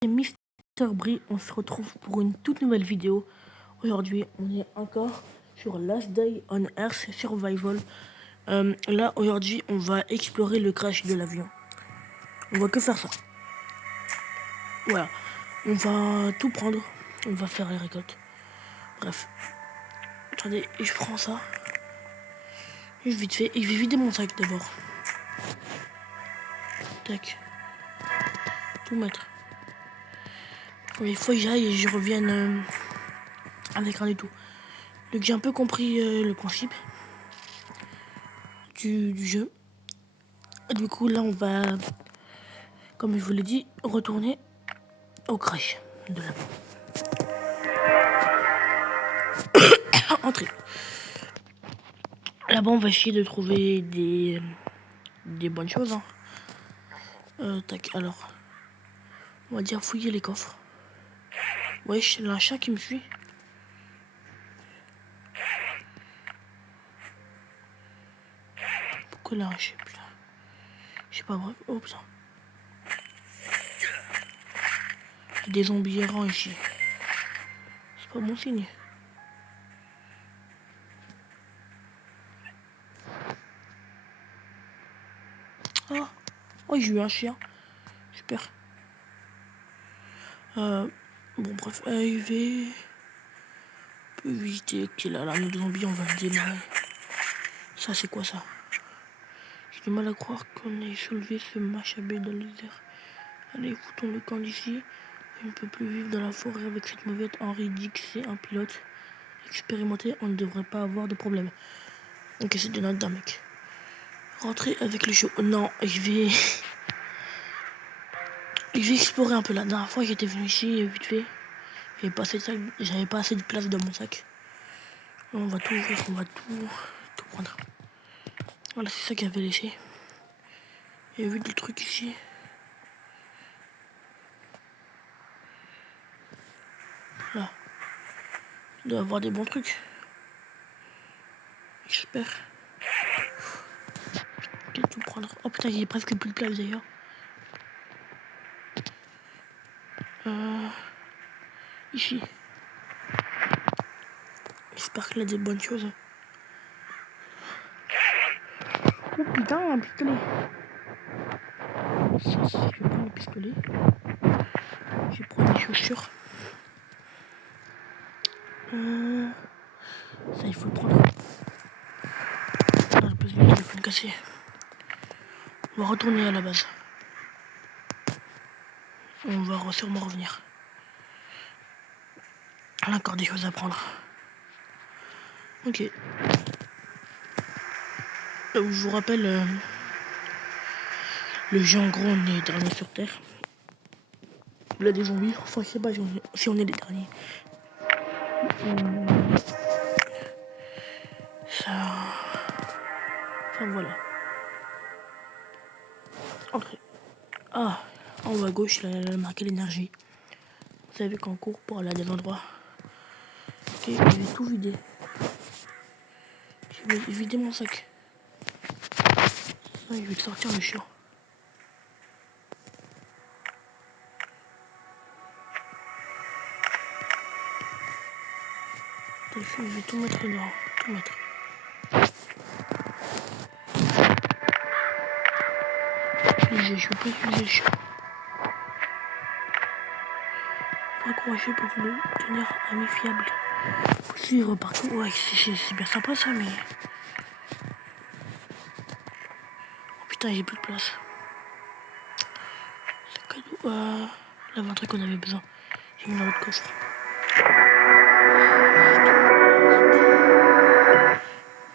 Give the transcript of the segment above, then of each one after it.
C'est Mister Brie, on se retrouve pour une toute nouvelle vidéo. Aujourd'hui, on est encore sur Last Day on Earth Survival. Là, aujourd'hui, on va explorer le crash de l'avion. On va que faire ça. Voilà, on va tout prendre. On va faire les récoltes. Bref. Attendez, je prends ça. Et vite fait, et je vais vider mon sac d'abord. Tac. Tout mettre. Il faut que j'aille et je revienne avec rien du tout. Donc j'ai un peu compris le principe du jeu. Du coup là on va, comme je vous l'ai dit, retourner au crash de l'avion. Entrée. Là-bas on va essayer de trouver des bonnes choses. Tac, alors. On va dire fouiller les coffres. Wesh, il y a un chat qui me suit. Pourquoi là, je sais plus là. Je sais pas, bref. Oh putain. Il y a des zombies errants ici. C'est pas bon signe. Ah. Oh, j'ai eu un chien. Super. Bon, bref, arrivé. On peut visiter. Ok, là, notre zombie, on va le démarrer. Ça, c'est quoi ça? J'ai du mal à croire qu'on ait soulevé ce machabé dans les airs. Allez, foutons le camp d'ici. On ne peut plus vivre dans la forêt avec cette mauvette. Henry dit que c'est un pilote expérimenté. On ne devrait pas avoir de problème. Ok, c'est de notre d'un mec. Rentrer avec le show. Non, je vais explorer un peu. La dernière fois, j'étais venu ici vite fait. J'avais pas assez de place dans mon sac. On va tout ouvrir, on va tout prendre. Voilà, c'est ça qu'il y avait laissé. Il y a vu des trucs ici. Là. Il doit y avoir des bons trucs. J'espère. Je vais tout prendre. Oh putain, il y a presque plus de place d'ailleurs. Ici. J'espère qu'il y a des bonnes choses. Oh putain, un pistolet. Ça, je vais prendre le pistolet. Je vais prendre les chaussures. Ça, il faut le prendre. Là, le plus du téléphone cassé. On va retourner à la base. On va sûrement revenir. On a encore des choses à prendre. Ok. Je vous rappelle, le jeu en gros, on est dernier sur Terre. Il y a des zombies. Enfin, je sais pas si on est les derniers. Ça. Enfin, voilà. Entrée. Ah, en haut à gauche, là, elle a marqué l'énergie. Vous savez qu'on court pour aller à des endroits. Ok, je vais tout vider. Je vais vider mon sac. Ah, je vais te sortir le chiot. Je vais tout mettre dedans. Tout mettre. Je peux pas utiliser le chiot. Faut accrocher pour le tenir ami fiable. Faut suivre partout. Ouais, c'est bien sympa ça, mais. Oh putain, j'ai plus de place. C'est cadeau. Là, un truc qu'on avait besoin. J'ai mis dans l'autre coffre.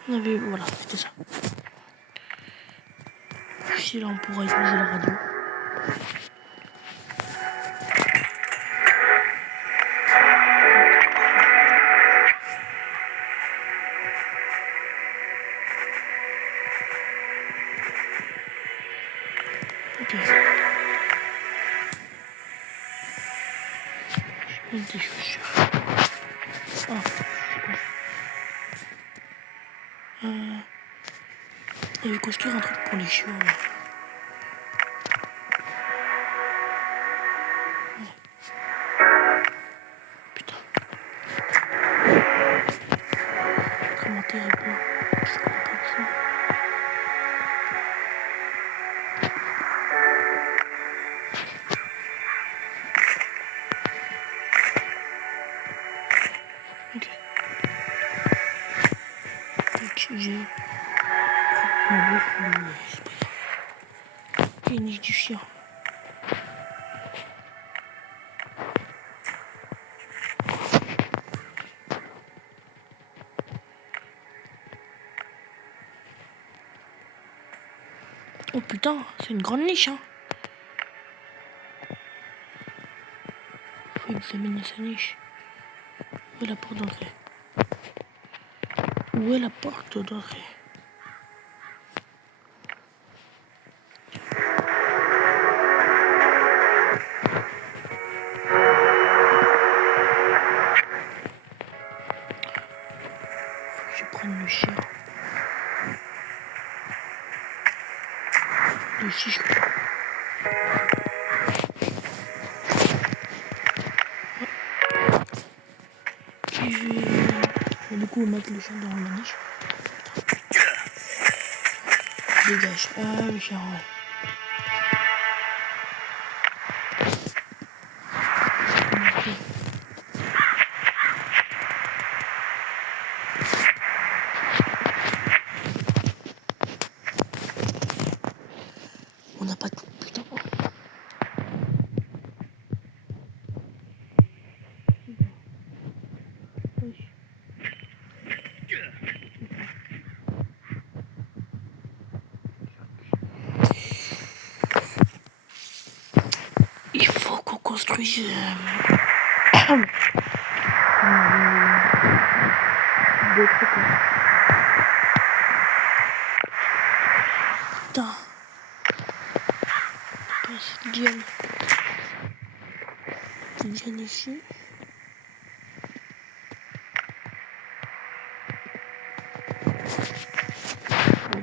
On avait. Voilà, c'était ça. Ici, là, on pourra utiliser la radio. Ok. Je mets des chaussures. Ah, je vais construire un truc pour les chiots. J'ai ma bouffe, mais c'est pas grave. J'ai une niche du chien. Oh putain, c'est une grande niche, hein. Faut examiner sa niche. Où est la porte d'entrée? Où est la porte d'entrée? Je vais prendre le chien. Le chiche. Et je vais du coup mettre le chien dans la niche. Dégage. Ah, le chien, ouais. On n'a pas tout, putain. Il faut qu'on construise des trucs. Putain. C'est Diane. C'est Diane ici.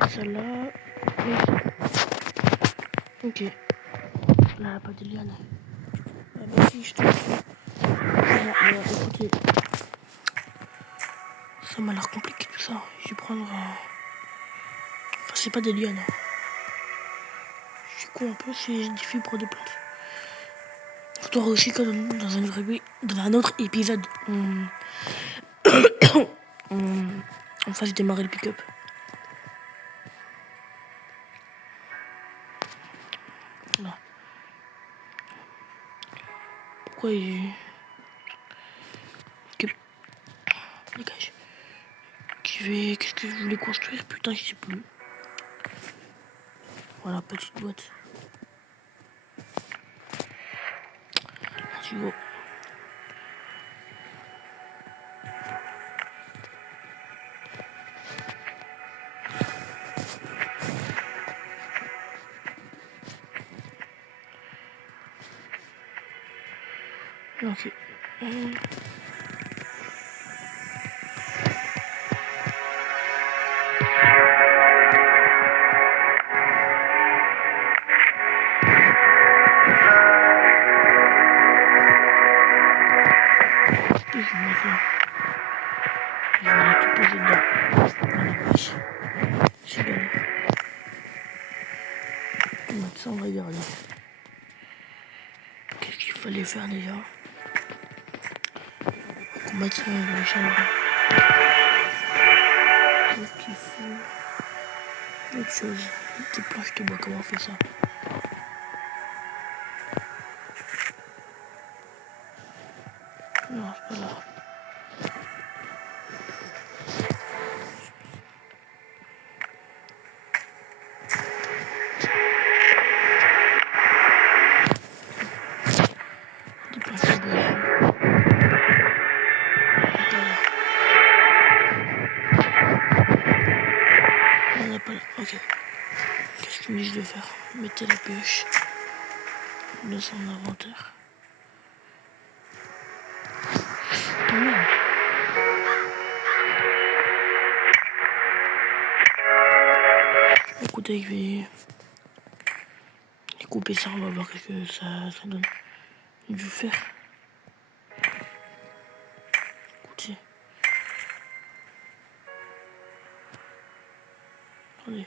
Ça là. Ok. Là, pas de liane. Ah bah si, je te le fais. Voilà, écoutez. Ça m'a l'air compliqué tout ça. Je vais prendre... Enfin, c'est pas des lianes. Je suis con un peu, c'est des fibres de plante. Toi aussi, comme dans un autre épisode, on fasse démarrer le pick-up. Voilà. Pourquoi il... Dégage. Qu'est-ce que je voulais construire? Putain, je sais plus. Voilà, petite boîte. Tu vois. Ok. Je vais mettre là. Je vais aller tout poser dedans. Voilà, wesh. C'est galère. On va mettre ça, on va regarder. Qu'est-ce qu'il fallait faire déjà? Faut qu'on mette ça le chat là-bas. Qu'est-ce qu'il faut? Autre chose. Des planches de bois, comment on fait ça? Non, c'est pas là. Des planches de bois ici. Attends là. On n'a pas là. Ok. Qu'est-ce qu'il me dit de faire? Mettez la pioche dans son inventaire. Oh merde. Écoutez, je vais couper ça, on va voir ce que ça donne. Du fer. Écoutez. Attendez.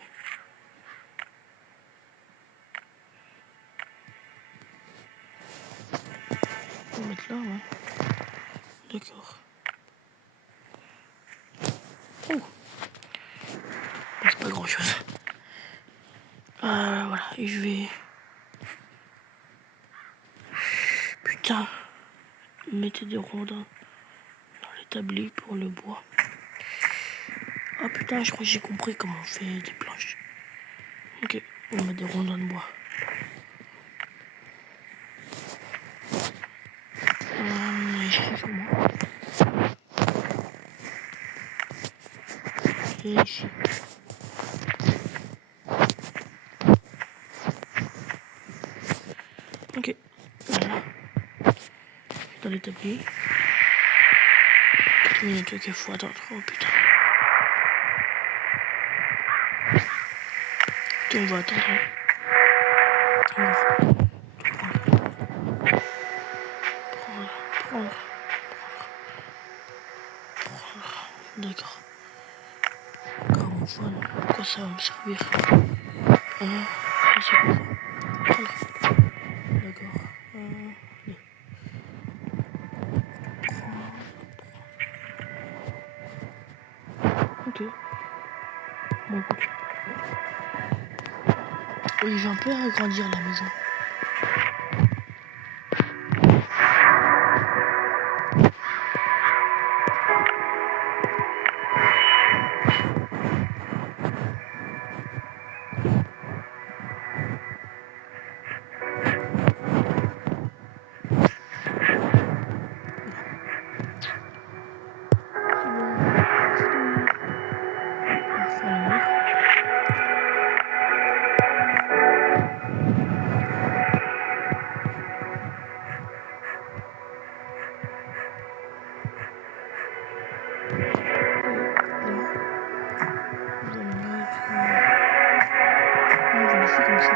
On va mettre là, ouais. D'accord. Oh. grand chose. Voilà, et je vais... Putain, mettez des rondins dans l'établi pour le bois. Ah putain, je crois que j'ai compris comment on fait des planches. Ok, on met des rondins de bois. Ici sur moi. Et ici. Ok, voilà. Dans l'établi. 4 minutes, ok, faut attendre. Oh putain. Ok, on va attendre. On va prendre. D'accord. Gramophone. Quoi ça va me servir? C'est quoi ça? Prendre. D'accord. Allez. Ok. Bon écoute. Oui, je vais un peu agrandir la maison. Comme ça.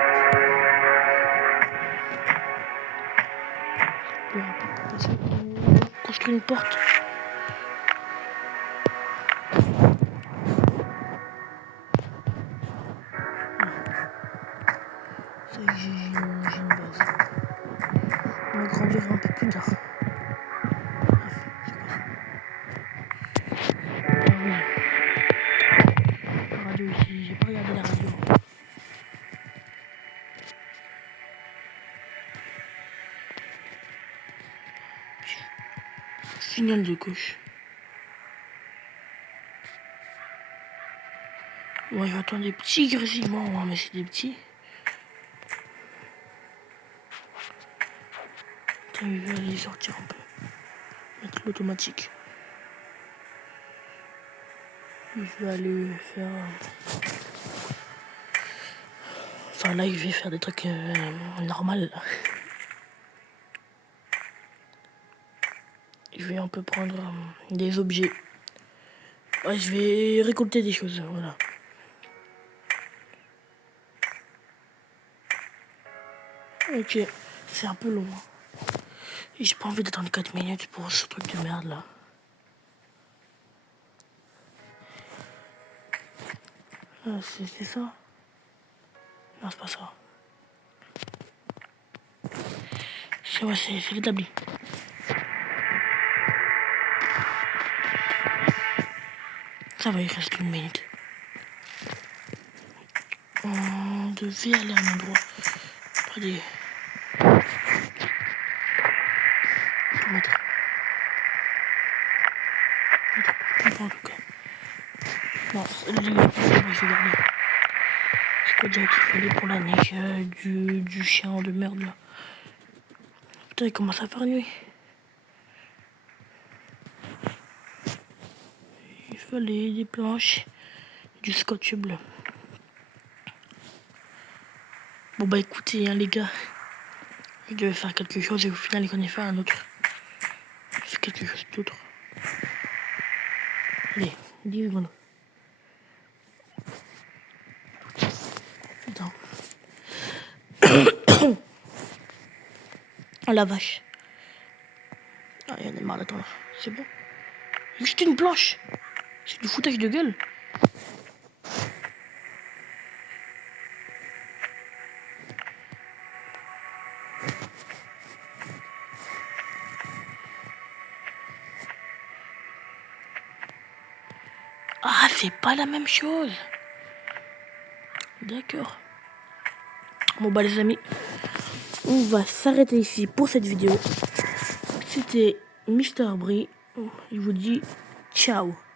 Plus rapide possible. Construire une porte. Ça y est, j'ai une base. On va grandir un peu plus tard. Bref, c'est quoi ça? Ah oui. La radio ici, j'ai pas regardé la radio. Signal de gauche. Ouais, j'entends des petits grésillements, mais c'est des petits. Attends, il va aller sortir un peu. Mettre l'automatique. Je vais aller faire... Enfin là, je vais faire des trucs normaux. Je vais un peu prendre des objets. Ouais, je vais récolter des choses, voilà. Ok, c'est un peu long. Et j'ai pas envie d'attendre 4 minutes pour ce truc de merde là. Ah, c'est ça? Non, c'est pas ça. Ouais, c'est l'établi. Ça va, il reste 1 minute. On devait aller à un endroit. Allez. Mettre en tout cas. Non, lui, je vais garder. C'est quoi déjà qu'il fallait pour la neige du chien de merde là. Putain, il commence à faire nuit. Il fallait des planches, du scotch bleu. Bon bah écoutez hein, les gars, je devais faire quelque chose et au final il connaît faire un autre. C'est quelque chose d'autre. Allez, 10 secondes. Attends. Oh la vache. Ah, il y en a marre d'attendre. C'est bon. Juste une planche. C'est du foutage de gueule. Ah, c'est pas la même chose. D'accord. Bon bah les amis, on va s'arrêter ici pour cette vidéo. C'était Mr. Brie. Je vous dis ciao.